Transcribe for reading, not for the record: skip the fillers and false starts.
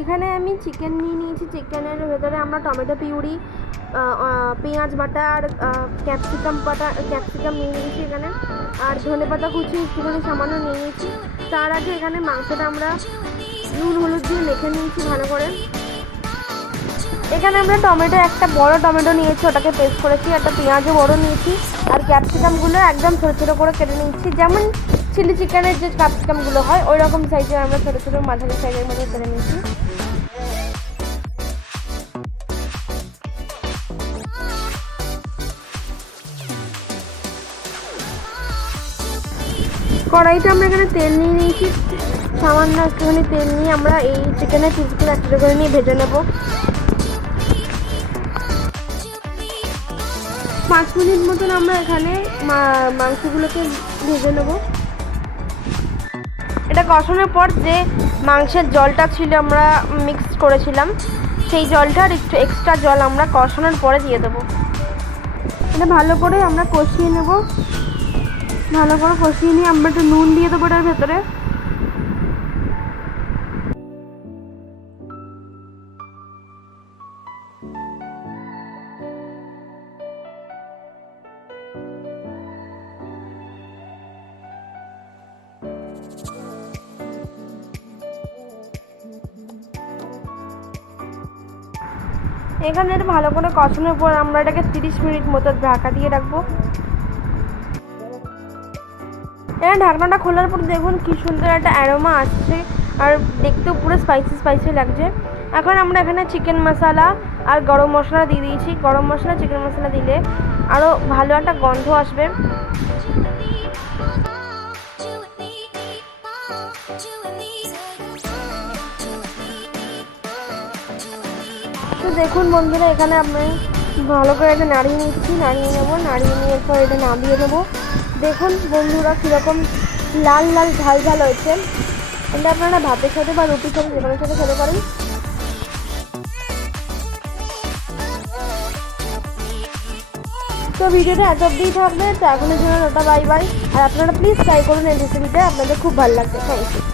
এখানে আমি চিকেন নিয়ে নিয়েছি। চিকেনের ভেতরে আমরা টমেটো পিউরি, পেঁয়াজ বাটা আর ক্যাপসিকাম নিয়ে নিয়েছি এখানে, আর ধনেপাতা কুচি একটুখানি সামান্য নিয়ে নিয়েছি। তার আগে এখানে মাংসটা আমরা নুন হলুদ দিয়ে মেখে নিয়েছি ভালো করে। এখানে আমরা একটা বড় টমেটো নিয়েছি, ওটাকে পেস্ট করেছি। একটা পেঁয়াজও বড় নিয়েছি, আর ক্যাপসিকামগুলো একদম ছোটো ছোটো করে কেটে নিচ্ছি, যেমন চিলি চিকেনের যে ক্যাপসিকামগুলো হয় ওই রকম সাইজের আমরা ছোটো ছোটো মাঝারি সাইজের মধ্যে কেটে নিচ্ছি। কড়াইতে আমরা এখানে তেল নিয়ে নিয়েছি, সামান্য একটুখানি তেল নিয়ে আমরা এই চিকেনের পিসগুলো একটা করে নিয়ে ভেজে নেব। 5 মিনিট মতন আমরা এখানে মাংসগুলোকে ভেজে নেব। এটা কষানোর পর যে মাংসের জলটা ছিল আমরা মিক্স করেছিলাম, সেই জলটার একটু এক্সট্রা জল আমরা কষানোর পরে দিয়ে দেবো। এটা ভালো করে আমরা কষিয়ে নেব। ভালো করে কষিয়ে নিয়ে আমরা একটু নুন দিয়ে দেবো এটার ভেতরে। এখানে এটা ভালো করে কষানোর পর আমরা এটাকে 30 মিনিট মতো ঢাকা দিয়ে রাখবো। এখানে ঢাকনাটা খোলার পর দেখুন কি সুন্দর একটা অ্যারোমা আসছে, আর দেখতেও পুরো স্পাইসি স্পাইসি লাগছে। এখন আমরা এখানে চিকেন মশলা আর গরম মশলা দিয়ে দিয়েছি। গরম মশলা চিকেন মশলা দিলে আরও ভালো একটা গন্ধ আসবে। তো দেখুন বন্ধুরা, এখানে আমি ভালো করে এটা নাড়িয়ে নিচ্ছি, নাড়িয়ে নিয়ে পর এটা নামিয়ে নেবো। দেখুন বন্ধুরা কীরকম লাল লাল ঝাল ঝাল হয়েছে। এটা আপনারা ভাতের সাথে বা রুটির সাথে যে কোনো সাথে খেতে পারেন। তো ভিডিওটা এত অবধিই থাকবে। তো এখনের জন্য টাটা বাই বাই। আর আপনারা প্লিজ ট্রাই করুন এই রেসিপিটা, আপনাদের খুব ভালো লাগবে। Thank you.